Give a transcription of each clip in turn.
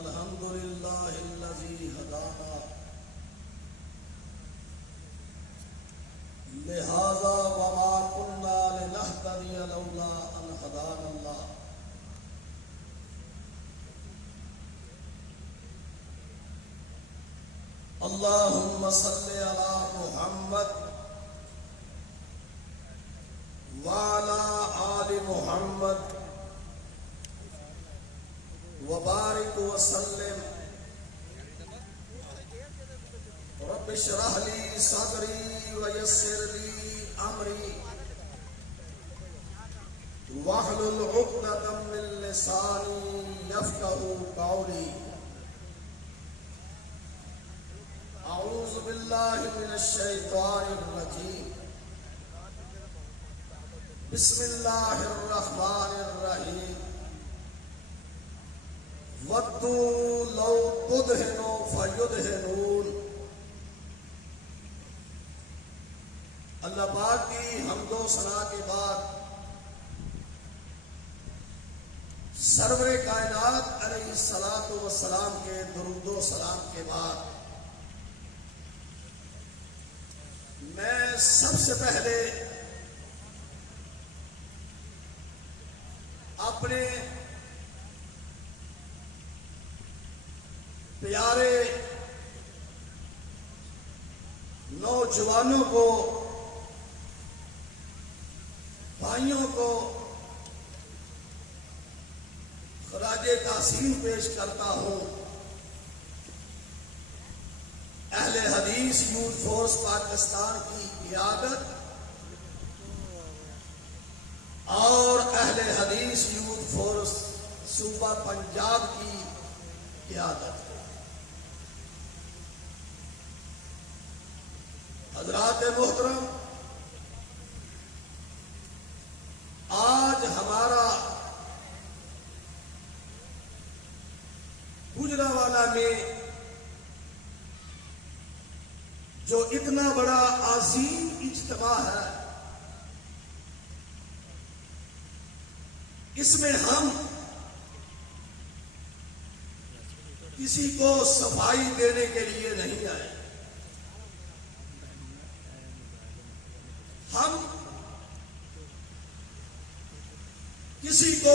الحمد لله الذي هدانا لهذا وما كنا لنهتدي لولا أن هدانا الله اللهم صل على محمد وعلى آل محمد وبارك وسلم رب اشرح لي صدري ويسر لي امري واحلل عقدة من لساني يفقهوا قولي اعوذ بالله من الشيطان الرجيم بسم الله الرحمن الرحيم وَدُّوا لَوْ تُدْهِنُوا فَيُدْهِنُونَ۔ اللہ پاک کی حمد و ثنا کے بعد سرور کائنات علیہ الصلوۃ والسلام کے درود و سلام کے بعد میں سب سے پہلے اپنے پیارے نوجوانوں کو، بھائیوں کو خراج تحسین پیش کرتا ہوں۔ اہل حدیث یوتھ فورس پاکستان کی قیادت اور اہل حدیث یوتھ فورس صوبہ پنجاب کی قیادت۔ حضرات محترم، آج ہمارا گوجرانوالہ میں جو اتنا بڑا عظیم اجتماع ہے، اس میں ہم کسی کو صفائی دینے کے لیے نہیں آئے، ہم کسی کو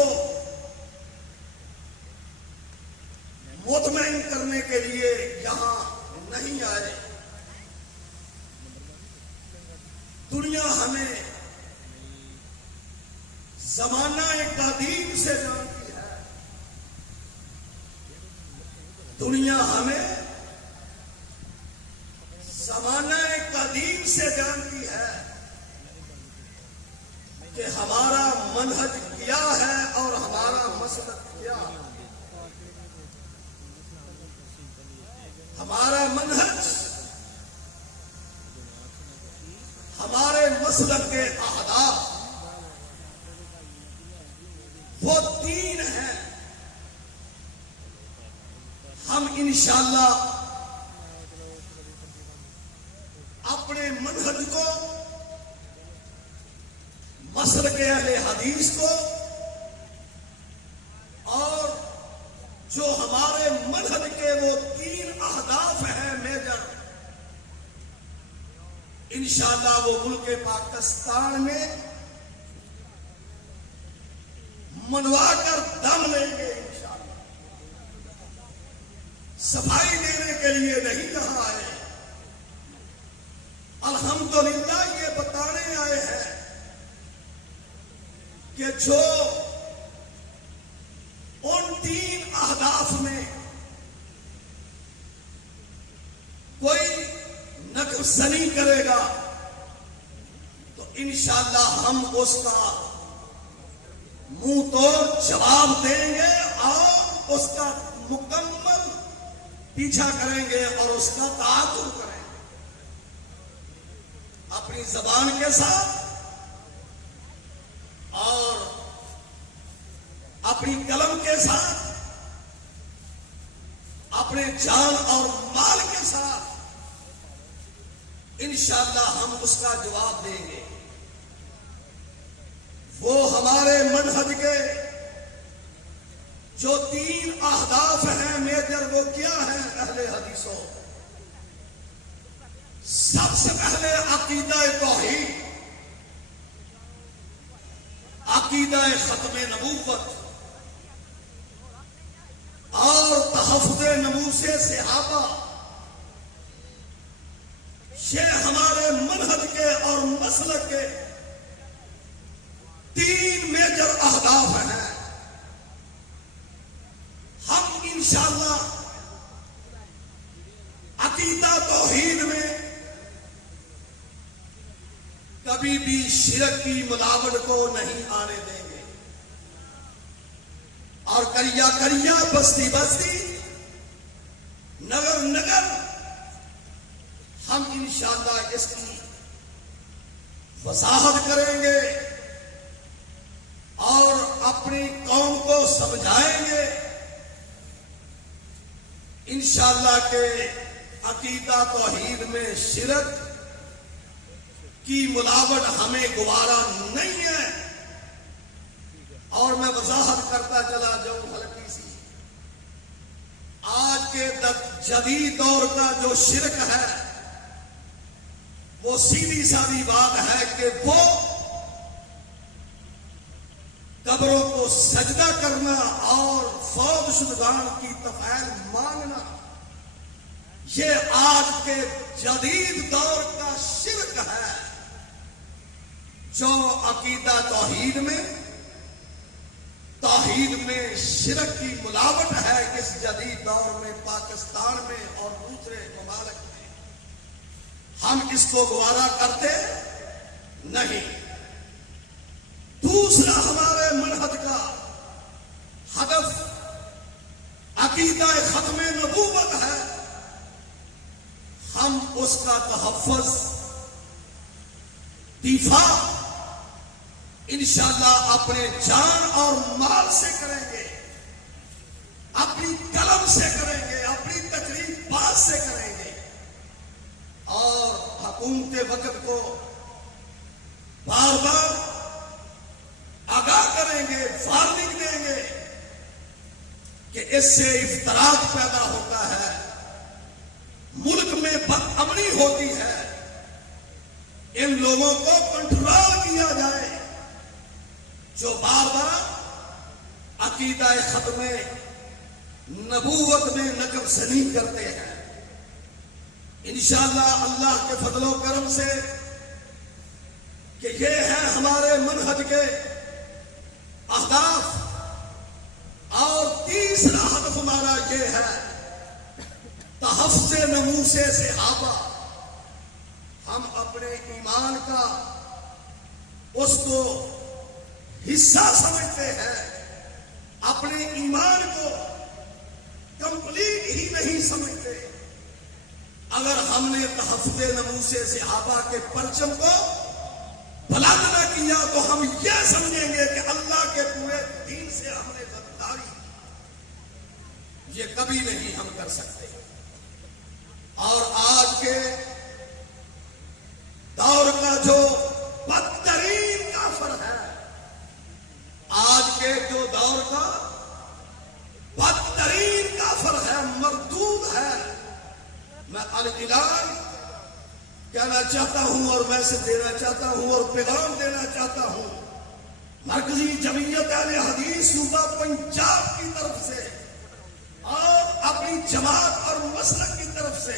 مطمئن کرنے کے لیے یہاں نہیں آئے۔ دنیا ہمیں زمانہ قدیم سے جانتی ہے، دنیا ہمیں زمانہ قدیم سے جانتی ہے کہ ہمارا منہج کیا ہے اور ہمارا مسلک کیا ہے۔ ہمارا منہج، ہمارے مسلک کے اہداف وہ تین ہیں۔ ہم انشاءاللہ اپنے منہج کو، مسلک اہل حدیث کو، اور جو ہمارے منہج کے وہ تین اہداف ہیں میجر، انشاءاللہ وہ ملک پاکستان میں منوا کر دم لیں گے انشاءاللہ۔ صفائی دینے کے لیے نہیں کہا ہے، الحمدللہ یہ بتانے آئے ہیں کہ جو ان تین اہداف میں کوئی نقص زنی کرے گا تو انشاءاللہ ہم اس کا منہ توڑ جواب دیں گے اور اس کا مکمل پیچھا کریں گے اور اس کا تعاقب کریں گے اپنی زبان کے ساتھ اور اپنی قلم کے ساتھ، اپنے جان اور مال کے ساتھ انشاءاللہ ہم اس کا جواب دیں گے۔ وہ ہمارے منہج کے جو 3 اہداف ہیں میجر، وہ کیا ہیں اہل حدیثوں؟ سب سے پہلے عقیدہ توحید، عقیدہ ختم نبوت اور تحفظ ناموس صحابہ، یہ ہمارے منہج کے اور مسلک کے 3 میجر اہداف ہیں۔ ہم انشاءاللہ عقیدہ توحید میں کبھی بھی شرک کی ملاوٹ کو نہیں آنے دیں گے، اور کریا کریا، بستی بستی، نگر نگر ہم انشاءاللہ اس کی وضاحت کریں گے اور اپنی قوم کو سمجھائیں گے انشاءاللہ کہ عقیدہ توحید میں شرک کی ملاوٹ ہمیں گوارا نہیں ہے۔ اور میں وضاحت کرتا چلا جاؤں ہلکی سی، آج کے جدید دور کا جو شرک ہے وہ سیدھی سادی بات ہے کہ وہ قبروں کو سجدہ کرنا اور فوت شدگان کی تفعیل مانگنا، یہ آج کے جدید دور کا شرک ہے جو عقیدہ توحید میں شرک کی ملاوٹ ہے اس جدید دور میں، پاکستان میں اور دوسرے ممالک میں۔ ہم اس کو گوارا کرتے نہیں۔ دوسرا ہمارے منہج کا ہدف عقیدہ ختم نبوت ہے، ہم اس کا تحفظ، دفاع انشاءاللہ اپنے جان اور مال سے کریں گے، اپنی قلم سے کریں گے، اپنی تقریبات سے کریں گے، اور حکومت وقت کو بار بار آگاہ کریں گے، وارننگ دیں گے کہ اس سے افتراق پیدا ہوتا ہے، ملک میں بد امنی ہوتی ہے، ان لوگوں کو کنٹرول کیا جائے جو بار بار عقیدہ ختم نبوت میں نقب زنی کرتے ہیں۔ انشاءاللہ اللہ کے فضل و کرم سے کہ یہ ہے ہمارے منہج کے اہداف، اور تیسرا ہدف ہمارا یہ ہے تحفظ ناموس صحابہ۔ ہم اپنے ایمان کا اس کو حصہ سمجھتے ہیں، اپنے ایمان کو کمپلیٹ ہی نہیں سمجھتے۔ اگر ہم نے تحفظ ناموس صحابہ کے پرچم کو بلند نہ کیا تو ہم یہ سمجھیں گے کہ اللہ کے پورے دین سے ہم نے غداری، یہ کبھی نہیں ہم کر سکتے۔ اور آج کے دور کا جو بدترین کافر ہے، آج کے جو دور کا بدترین کافر ہے، مردود ہے، میں الاعلان کہنا چاہتا ہوں اور میسج دینا چاہتا ہوں اور پیغام دینا چاہتا ہوں مرکزی جمعیت اہل حدیث صوبہ پنجاب کی طرف سے اور اپنی جماعت اور مسلک کی طرف سے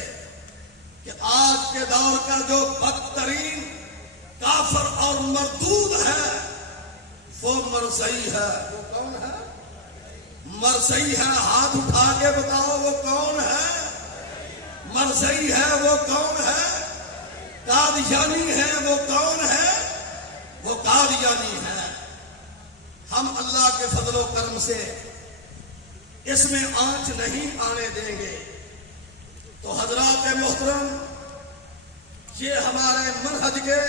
کہ آج کے دور کا جو بدترین کافر اور مردود ہے وہ مرزئی ہے۔ وہ کون ہے؟ مرزئی ہے۔ ہاتھ اٹھا کے بتاؤ وہ کون ہے؟ مرزئی ہے۔ وہ کون ہے؟ قادیانی ہے۔ وہ کون ہے؟ وہ قادیانی ہے۔ ہم اللہ کے فضل و کرم سے اس میں آنچ نہیں آنے دیں گے۔ تو حضرات محترم، یہ ہمارے منہج کے،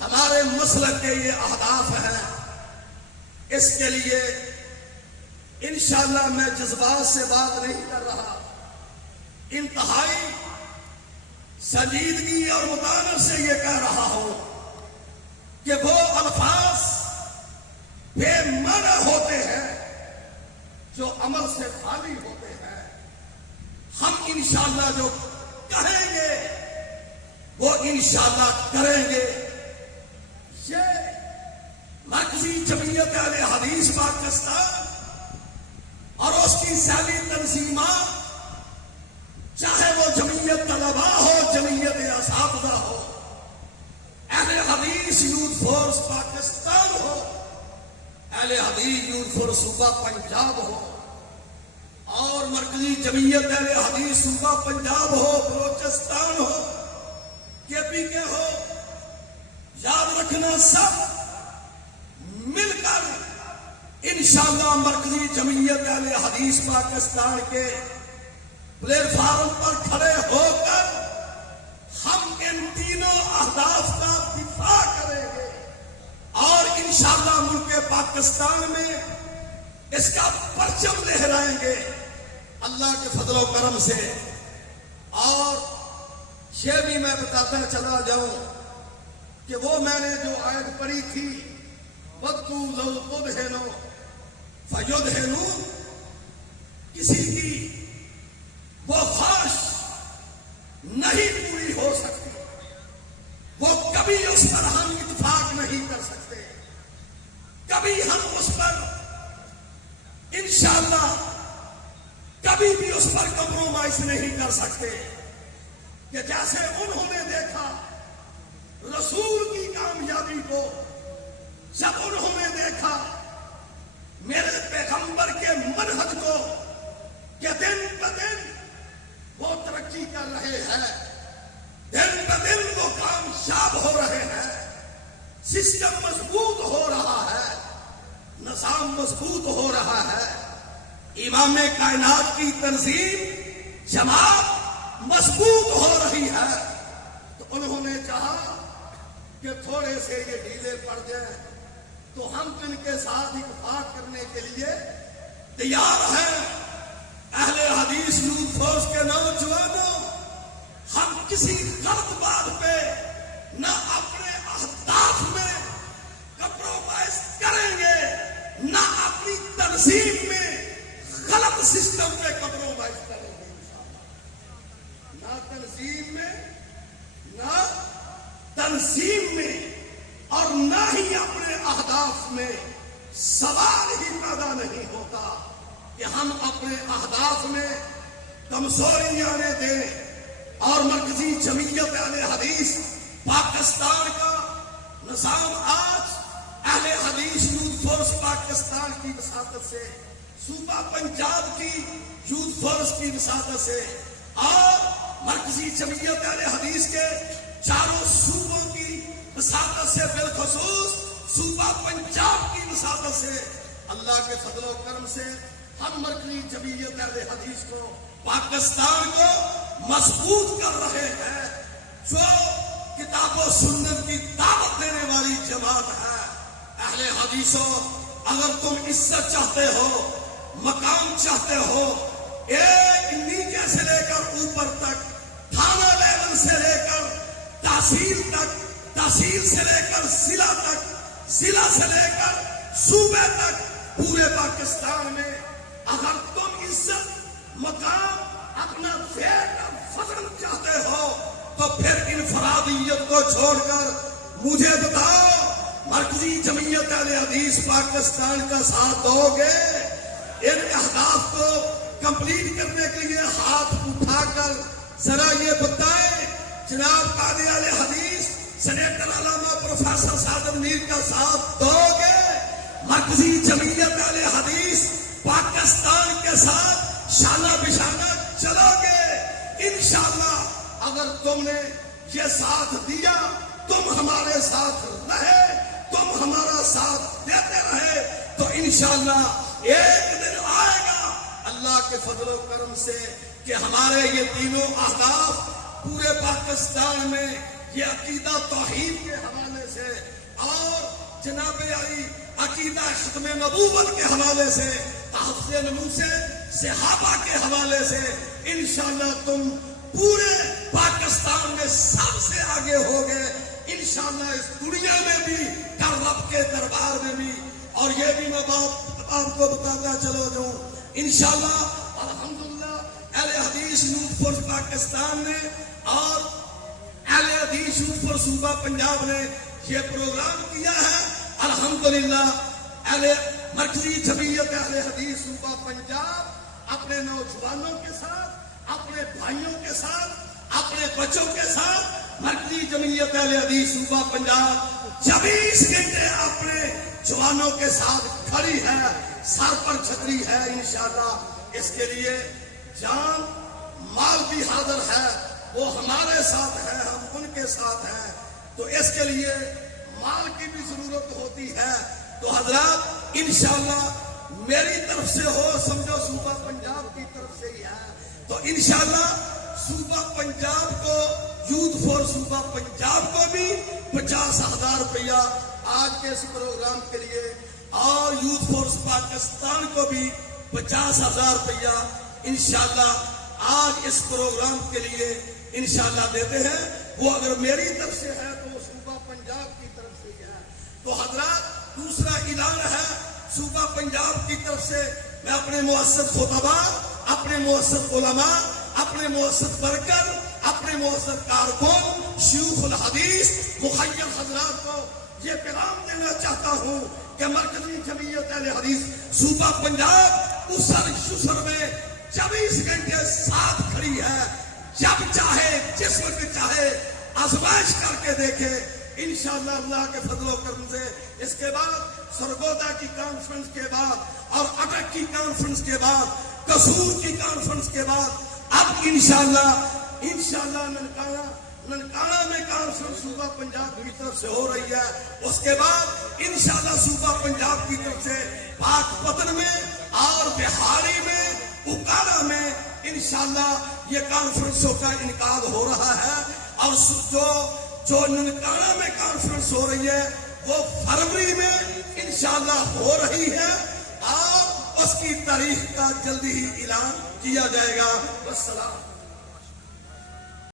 ہمارے مسلک کے یہ اہداف ہیں۔ اس کے لیے انشاءاللہ میں جذبات سے بات نہیں کر رہا، انتہائی سنجیدگی اور مطالعہ سے یہ کہہ رہا ہوں کہ وہ الفاظ بے معنی ہوتے ہیں جو عمل سے خالی ہوتے ہیں، ہم انشاءاللہ جو کہیں گے وہ انشاءاللہ کریں گے۔ یہ مرکزی جمعیت اہل حدیث پاکستان اور اس کی ذیلی تنظیمات، چاہے وہ جمعیت طلباء ہو، جمعیت اساتذہ ہو، اہل حدیث یوتھ فورس پاکستان ہو، اہل حدیث یوتھ فورس صوبہ پنجاب ہو، اور مرکزی جمعیت اہل حدیث صوبہ پنجاب ہو، بلوچستان ہو، کے پی کے ہو، یاد رکھنا سب مل کر انشاءاللہ مرکزی جمعیت اہل حدیث پاکستان کے پلیٹ فارم پر کھڑے ہو کر ہم ان تینوں اہداف کا دفاع کریں گے، اور انشاءاللہ ملک پاکستان میں اس کا پرچم لہرائیں گے اللہ کے فضل و کرم سے۔ اور یہ بھی میں بتاتا چلا جاؤں کہ وہ میں نے جو آیت پڑھی تھی، وَدُّوا لَوْ تُدْهِنُوا فَيُدْهِنُونَ، کسی کی وہ خواہش نہیں پوری ہو سکتی، وہ کبھی اس پر ہم اتفاق نہیں کر سکتے، کبھی ہم اس پر انشاءاللہ کبھی بھی اس پر کمپرومائز نہیں کر سکتے، کہ جیسے انہوں نے دیکھا رسول کی کامیابی کو، جب انہوں نے دیکھا میرے پیغمبر کے منہج کو کہ دن بدن وہ ترقی کر رہے ہیں، دن بدن وہ کامیاب ہو رہے ہیں، سسٹم مضبوط ہو رہا ہے، نظام مضبوط ہو رہا ہے، امام کائنات کی تنظیم جماعت مضبوط ہو رہی ہے، تو انہوں نے چاہا کہ تھوڑے سے یہ ڈھیلے پڑ جائیں تو ہم ان کے ساتھ اتفاق کرنے کے لیے تیار ہیں۔ اہل حدیث یوتھ فورس کے نوجوانوں، ہم کسی غلط بات پہ نہ اپنے اہداف میں کمپرومائز کریں گے، نہ اپنی تنظیم میں غلط سسٹم پہ کمپرومائز کریں گے انشاءاللہ، نہ تنظیم میں، نہ تنظیم میں، اور نہ ہی اپنے اہداف میں۔ سوال ہی پیدا نہیں ہوتا کہ ہم اپنے اہداف میں کمزوری آنے دیں، اور مرکزی جمعیت اہل حدیث پاکستان کا نظام آج اہل حدیث یوتھ فورس پاکستان کی وساطت سے، صوبہ پنجاب کی یوتھ فورس کی وساطت سے، اور مرکزی جمعیت اہل حدیث کے چاروں صوبوں کی وساطت سے، بالخصوص صوبہ پنجاب کی وساطت سے، اللہ کے فضل و کرم سے ہم مرکزی جمعیت اہل حدیث کو، پاکستان کو مضبوط کر رہے ہیں۔ جو کتاب و سنت کی دعوت دینے والی جماعت ہے، اہل حدیثوں، اگر تم عزت چاہتے ہو، مقام چاہتے ہو، ایک نیچے سے لے کر اوپر تک، تھانہ لیول سے لے کر تحصیل تک، تحصیل سے لے کر ضلع تک، ضلع سے لے کر صوبے تک، پورے پاکستان میں اگر تم عزت، مقام، اپنا فیض اور فضل چاہتے ہو تو پھر انفرادیت کو چھوڑ کر مجھے بتاؤ، مرکزی جمعیت اہل حدیث پاکستان کا ساتھ دو گے؟ ان اہداف کو کمپلیٹ کرنے کے لیے ہاتھ اٹھا کر ذرا یہ بتائیں، جناب قاضی اہل حدیث سینیٹر علامہ پروفیسر سعد میر کا ساتھ دو گے؟ مرکزی جمعیت اہل حدیث پاکستان کے ساتھ شانہ بشانہ چلو گے؟ انشاءاللہ اگر تم نے یہ ساتھ دیا، تم ہمارے ساتھ رہے، تم ہمارا ساتھ دیتے رہے، تو انشاءاللہ ایک دن آئے گا اللہ کے فضل و کرم سے کہ ہمارے یہ تینوں اہداف پورے پاکستان میں، یہ عقیدہ توحید کے حوالے سے اور جناب علی عقیدہ ختم نبوت کے حوالے سے، تحفظ نموذج صحابہ کے حوالے سے، انشاءاللہ تم پورے پاکستان میں سب سے آگے ہوگے انشاءاللہ، اس دنیا میں بھی کر رب کے دربار میں بھی۔ اور یہ بھی میں آپ کو بتاتا چلو جاؤں، انشاءاللہ الحمدللہ اہل حدیث یوتھ فورس پاکستان نے اور اہل حدیث یوتھ فورس صوبہ پنجاب نے یہ پروگرام کیا ہے. الحمدللہ اہل مرکزی جمعیت اہل حدیث صوبہ پنجاب اپنے نوجوانوں کے ساتھ، اپنے بھائیوں کے ساتھ، اپنے بچوں کے ساتھ مرکزی جمعیت اہل حدیث صوبہ پنجاب 24 گھنٹے اپنے جوانوں کے ساتھ کھڑی ہے، سر پر چھتری ہے. انشاءاللہ اس کے لیے جان مال بھی حاضر ہے، وہ ہمارے ساتھ ہے، ہم ان کے ساتھ ہیں. تو اس کے لیے مال کی بھی ضرورت ہوتی ہے. تو حضرات انشاءاللہ میری طرف سے ہو سمجھو صوبہ پنجاب کی طرف سے ہی ہے. تو انشاءاللہ صوبہ پنجاب کو یوتھ فور صوبہ پنجاب کو بھی 50,000 روپیہ آج کے اس پروگرام کے لیے، اور یوتھ فورس پاکستان کو بھی 50,000 روپیہ انشاءاللہ آج اس پروگرام کے لیے انشاءاللہ دیتے ہیں. وہ اگر میری طرف سے ہے تو وہ صوبہ پنجاب کی طرف سے ہے. تو حضرات دوسرا اعلان ہے صوبہ پنجاب کی طرف سے، میں اپنے مؤثر خطباء، اپنے مؤثر علماء، اپنے مؤثر ورکر، اپنے مؤثر کارکن، شیوخ الحدیث مخیر حضرات کو یہ پیغام دینا چاہتا ہوں کہ مرکزی جمعیت اہل حدیث صوبہ پنجاب اسر یسر میں 24 گھنٹے ساتھ کھڑی ہے. جب چاہے جس وقت چاہے آزمائش کر کے دیکھے انشاءاللہ اللہ کے فضل و کرم سے. اس کے بعد سرگودا کی کانفرنس کے بعد اور اٹک کی کانفرنس کے بعد قصور کی کانفرنس کے بعد اب انشاءاللہ ننکانہ میں کانفرنس صوبہ پنجاب کی طرف سے ہو رہی ہے. اس کے بعد انشاءاللہ صوبہ پنجاب کی طرف سے پاک پتن میں اور بہاری میں اکارا میں انشاءاللہ یہ کانفرنسوں کا انعقاد ہو رہا ہے. اور جو ننکانہ میں کانفرنس ہو رہی ہے وہ فروری میں انشاءاللہ ہو رہی ہے، اور اس کی تاریخ کا جلدی ہی اعلان کیا جائے گا. والسلام.